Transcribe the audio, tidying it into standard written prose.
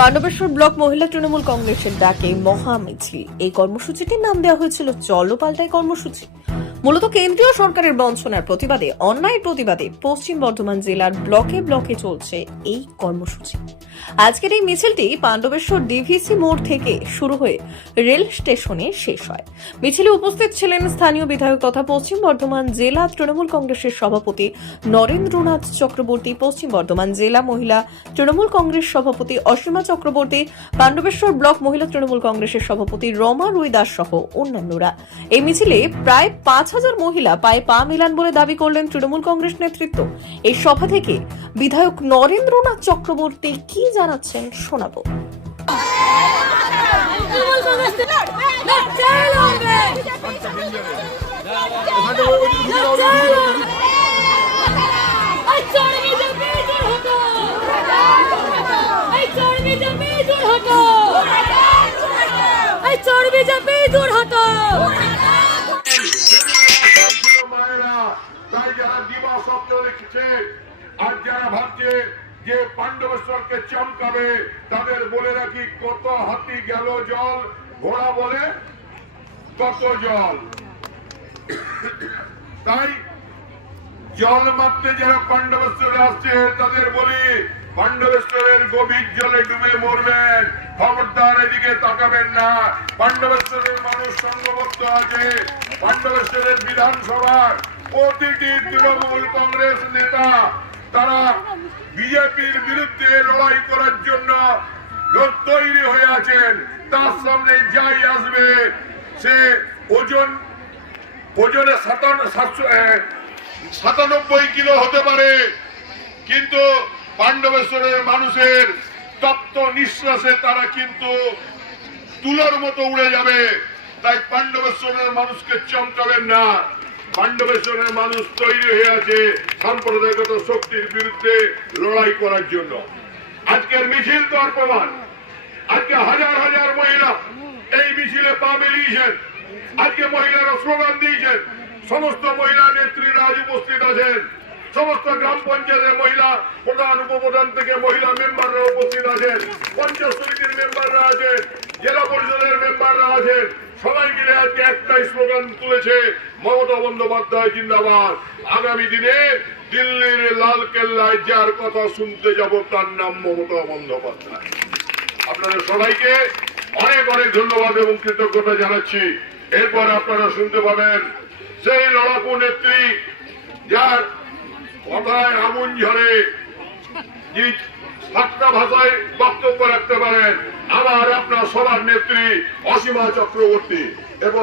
Pandabeswar block মহিলা তৃণমূল কংগ্রেসের ডাকে মহা মিছিল। এই কর্মসূচিটির নাম দেওয়া হয়েছিল চলো পাল্টাই কর্মসূচি। মূলত কেন্দ্রীয় সরকারের বঞ্চনার প্রতিবাদে, অন্যায়ের প্রতিবাদে পশ্চিম বর্ধমান জেলার ব্লকে ব্লকে চলছে এই কর্মসূচি। আজকের এই মিছিলটি পাণ্ডবেশ্বর ডিভিসি মোড় থেকে শুরু হয়ে রেল স্টেশনে শেষ হয়। মিছিলে উপস্থিত ছিলেন স্থানীয় বিধায়ক তথা পশ্চিম বর্ধমান জেলা তৃণমূল কংগ্রেসের সভাপতি নরেন্দ্রনাথ চক্রবর্তী, পশ্চিম বর্ধমান জেলা মহিলা তৃণমূল কংগ্রেস সভাপতি অসীমা চক্রবর্তী, পাণ্ডবেশ্বর ব্লক মহিলা তৃণমূল কংগ্রেসের সভাপতি রমা রুই দাস সহ অন্যান্যরা। এই মিছিলে প্রায় 5,000 মহিলা পায়ে পা মিলান বলে দাবি করলেন তৃণমূল কংগ্রেস নেতৃত্ব। এই সভা থেকে বিধায়ক নরেন্দ্রনাথ চক্রবর্তী কি জানাচ্ছেন শোনাবো। তাই যারা দিবা শব্দ লিখছে আর যারা ভাবছে যে পাণ্ডবেশ্বরকে চমকাবে, তাদের বলে রাখি কত হাতি গেল জল, ঘোড়া বলে কত জল। তাই জল মাপতে যারা পাণ্ডবেশ্বরে আসছে তাদের বলি, পাণ্ডবেশ্বরের গভীর জলে ডুবে মরবেন, খবরদার এদিকে তাকাবেন না। পাণ্ডবেশ্বরের মানুষ সংঘবদ্ধ আছে। পাণ্ডবেশ্বরের বিধানসভার প্রতিটি তৃণমূল কংগ্রেস নেতা তারা বিজেপির বিরুদ্ধে লড়াই করার জন্য তৈরি হয়ে আছেন। তার সামনে যাই আসবে সে ওজনে 97 কিলো হতে পারে, কিন্তু পাণ্ডবেশ্বরের মানুষের তপ্ত নিঃশ্বাসে তারা কিন্তু তুলার মতো উড়ে যাবে। তাই পাণ্ডবেশ্বরের মানুষকে চমকাবেন না। পাণ্ডবেশ্বরের মানুষ তৈরি হয়ে আছে সাম্প্রদায়িকতা শক্তির বিরুদ্ধে লড়াই করার জন্য। আজকের মিছিল তো আর প্রমাণ। আজকে হাজার হাজার মহিলা এই মিছিলে পা মিলিয়েছেন। আজকে মহিলারা স্লোগান দিয়েছেন। সমস্ত মহিলা নেত্রীরা আজ উপস্থিত আছেন। সমস্ত গ্রাম পঞ্চায়েতের মহিলা প্রধান উপপ্রধান থেকে মহিলা মেম্বাররা উপস্থিত আছেন। পঞ্চায়েত সমিতির মেম্বাররা আছেন, জেলা পরিষদের মেম্বাররা আছেন। সবাই মিলে আজকে একটাই স্লোগান তুলেছে, মমতা বন্দ্যোপাধ্যায় জিন্দাবাদ। আগামী দিনে দিল্লির লাল কেল্লায় যার কথা শুনতে যাব তার নাম মমতা বন্দ্যোপাধ্যায়। আপনাদের সবাইকে অনেক অনেক ধন্যবাদ এবং কৃতজ্ঞতা জানাচ্ছি। এরপর আপনারা শুনতে পাবেন সেই লড়াকু নেত্রী যার কথায় আগুন ঝরে, যে 7টা ভাষায় বক্তব্য রাখতে পারেন, আমার আপনার সবার নেত্রী অসীমা চক্রবর্তী। এবং